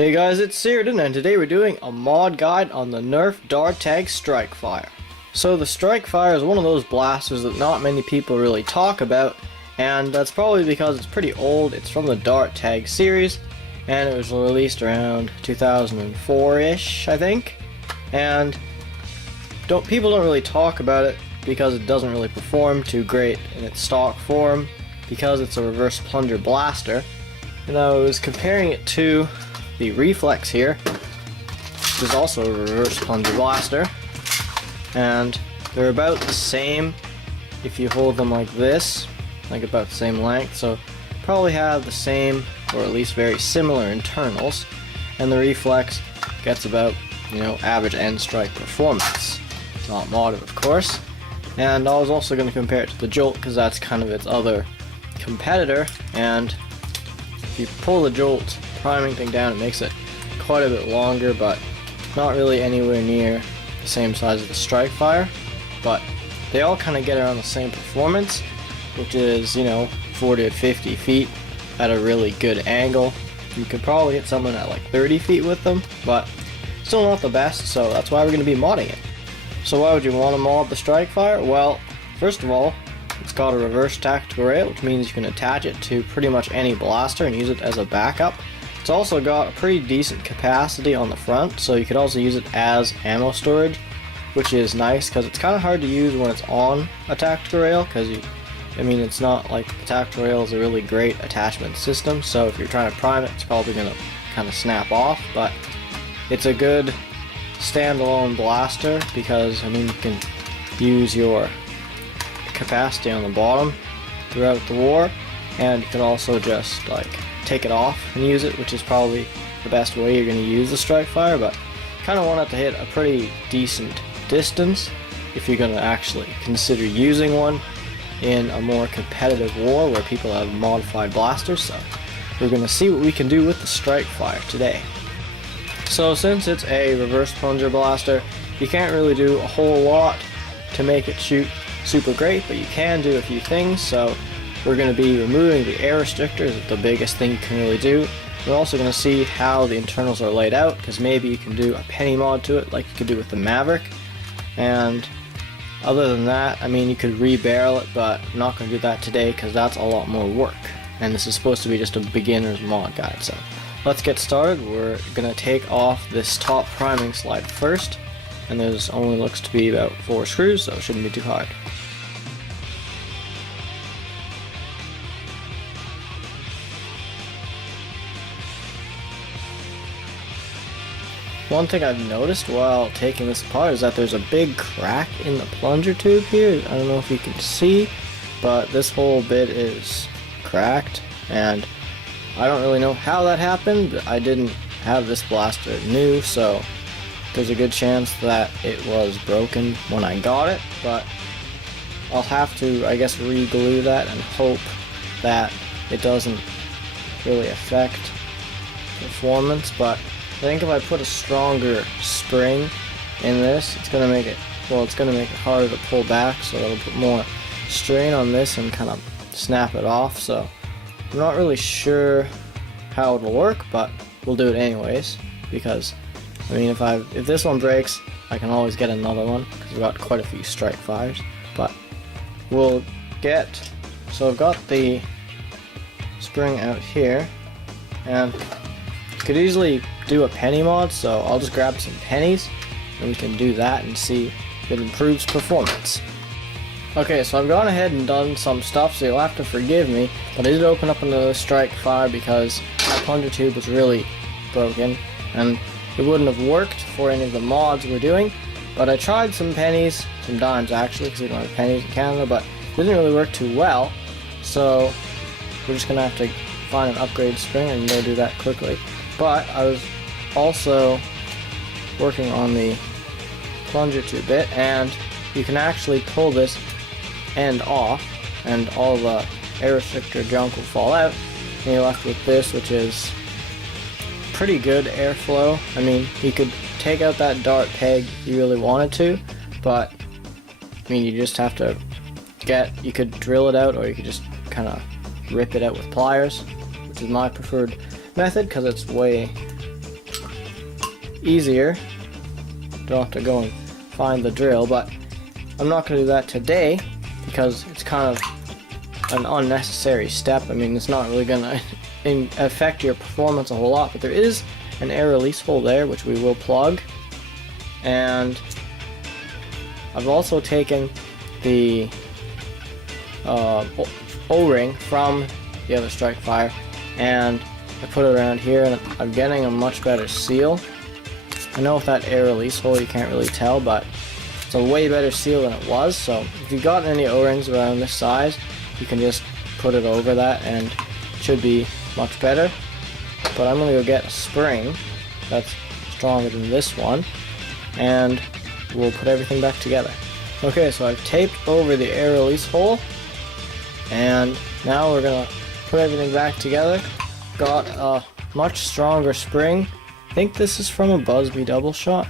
Hey guys, it's Searden, and today we're doing a mod guide on the Nerf dart tag Strikefire. So the Strikefire is one of those blasters that not many people really talk about, and that's probably because it's pretty old. It's from the dart tag series, and it was released around 2004-ish, I think. And people don't really talk about it because it doesn't really perform too great in its stock form, because it's a reverse plunger blaster. And I was comparing it to the Reflex here, which is also a reverse plunger blaster, and they're about the same if you hold them like this, like about the same length, so probably have the same or at least very similar internals, and the Reflex gets about, average end strike performance. Not modded, of course. And I was also going to compare it to the Jolt because that's kind of its other competitor, and if you pull the Jolt priming thing down, it makes it quite a bit longer, but not really anywhere near the same size as the Strikefire. But they all kind of get around the same performance, which is 40 to 50 feet at a really good angle. You could probably hit someone at like 30 feet with them, but still not the best, so that's why we're going to be modding it. So why would you want to mod the Strikefire? Well, first of all, it's got a reverse tactical rail, which means you can attach it to pretty much any blaster and use it as a backup. It's also got a pretty decent capacity on the front, so you could also use it as ammo storage, which is nice because it's kind of hard to use when it's on a tactical rail, because it's not like the tactical rail is a really great attachment system, so if you're trying to prime it, it's probably going to kind of snap off, but it's a good standalone blaster because you can use your capacity on the bottom throughout the war, and you can also just take it off and use it, which is probably the best way you're going to use the Strikefire, but kind of want it to hit a pretty decent distance if you're going to actually consider using one in a more competitive war where people have modified blasters. So we're going to see what we can do with the Strikefire today. So since it's a reverse plunger blaster, you can't really do a whole lot to make it shoot super great, but you can do a few things. So we're going to be removing the air restrictors, the biggest thing you can really do. We're also going to see how the internals are laid out, because maybe you can do a penny mod to it like you could do with the Maverick. And other than that, you could re-barrel it, but I'm not going to do that today because that's a lot more work. And this is supposed to be just a beginner's mod guide, so let's get started. We're going to take off this top priming slide first, and there's only looks to be about 4 screws, so it shouldn't be too hard. One thing I've noticed while taking this apart is that there's a big crack in the plunger tube here. I don't know if you can see, but this whole bit is cracked, and I don't really know how that happened. But I didn't have this blaster new, so there's a good chance that it was broken when I got it, but I'll have to, I guess, re-glue that and hope that it doesn't really affect performance. But I think if I put a stronger spring in this, it's going to make it harder to pull back, so it'll put more strain on this and kind of snap it off. So I'm not really sure how it'll work, but we'll do it anyways, because if this one breaks, I can always get another one because I've got quite a few Strikefires. But so I've got the spring out here, and could easily do a penny mod, so I'll just grab some pennies and we can do that and see if it improves performance. Okay, so I've gone ahead and done some stuff, so you'll have to forgive me, but I did open up another Strikefire because my plunger tube was really broken and it wouldn't have worked for any of the mods we're doing. But I tried some pennies, some dimes actually, because we don't have pennies in Canada, but it didn't really work too well, so we're just gonna have to find an upgraded spring and go do that quickly. But I was also working on the plunger tube bit, and you can actually pull this end off and all the air restrictor junk will fall out, and you're left with this, which is pretty good airflow. You could take out that dart peg if you really wanted to, but you just have to you could drill it out, or you could just kind of rip it out with pliers, which is my preferred method because it's way easier. Don't have to go and find the drill, but I'm not going to do that today because it's kind of an unnecessary step. I mean, it's not really going to affect your performance a whole lot, but there is an air release hole there which we will plug. And I've also taken the O-ring from the other Strikefire and I put it around here, and I'm getting a much better seal. I know with that air release hole you can't really tell, but it's a way better seal than it was. So if you've got any O-rings around this size, you can just put it over that and it should be much better. But I'm going to go get a spring that's stronger than this one, and we'll put everything back together. Okay, so I've taped over the air release hole, and now we're going to put everything back together. Got a much stronger spring. I think this is from a Busby double shot.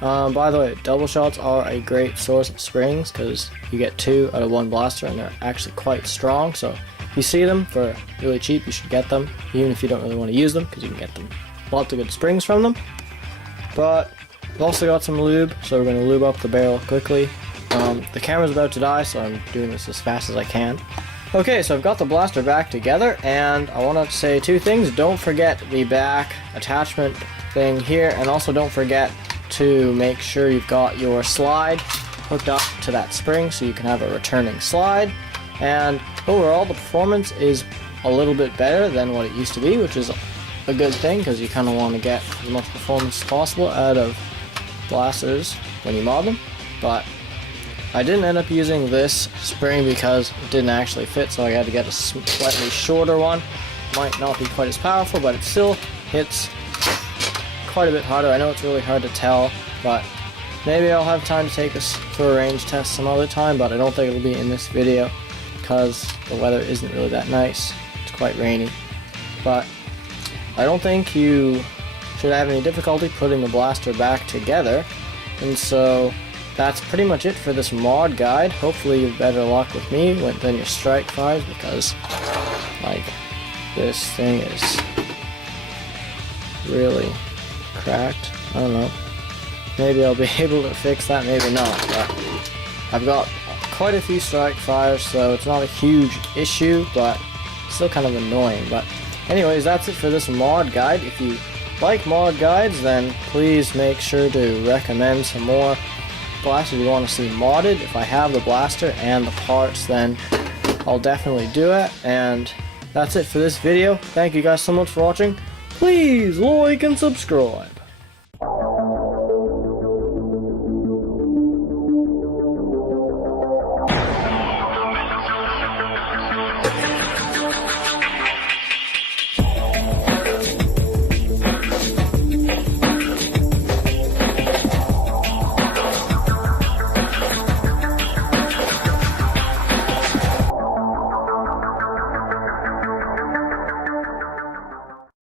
By the way, double shots are a great source of springs because you get 2 out of 1 blaster and they're actually quite strong. So if you see them for really cheap, you should get them, even if you don't really want to use them, because you can get them lots of good springs from them. But we've also got some lube, so we're going to lube up the barrel quickly. The camera's about to die, so I'm doing this as fast as I can. Okay, so I've got the blaster back together, and I want to say 2 things. Don't forget the back attachment thing here, and also don't forget to make sure you've got your slide hooked up to that spring so you can have a returning slide. And overall, the performance is a little bit better than what it used to be, which is a good thing because you kind of want to get as much performance as possible out of blasters when you mod them. But I didn't end up using this spring because it didn't actually fit, so I had to get a slightly shorter one. Might not be quite as powerful, but it still hits quite a bit harder. I know it's really hard to tell, but maybe I'll have time to take this for a range test some other time, but I don't think it'll be in this video because the weather isn't really that nice. It's quite rainy. But I don't think you should have any difficulty putting the blaster back together, and so that's pretty much it for this mod guide. Hopefully you have better luck with me than your Strikefires, because like this thing is really cracked. I don't know. Maybe I'll be able to fix that, maybe not. But I've got quite a few Strikefires, so it's not a huge issue, but still kind of annoying. But anyways, that's it for this mod guide. If you like mod guides, then please make sure to recommend some more blasters you want to see modded. If I have the blaster and the parts, then I'll definitely do it. And that's it for this video. Thank you guys so much for watching. Please like and subscribe.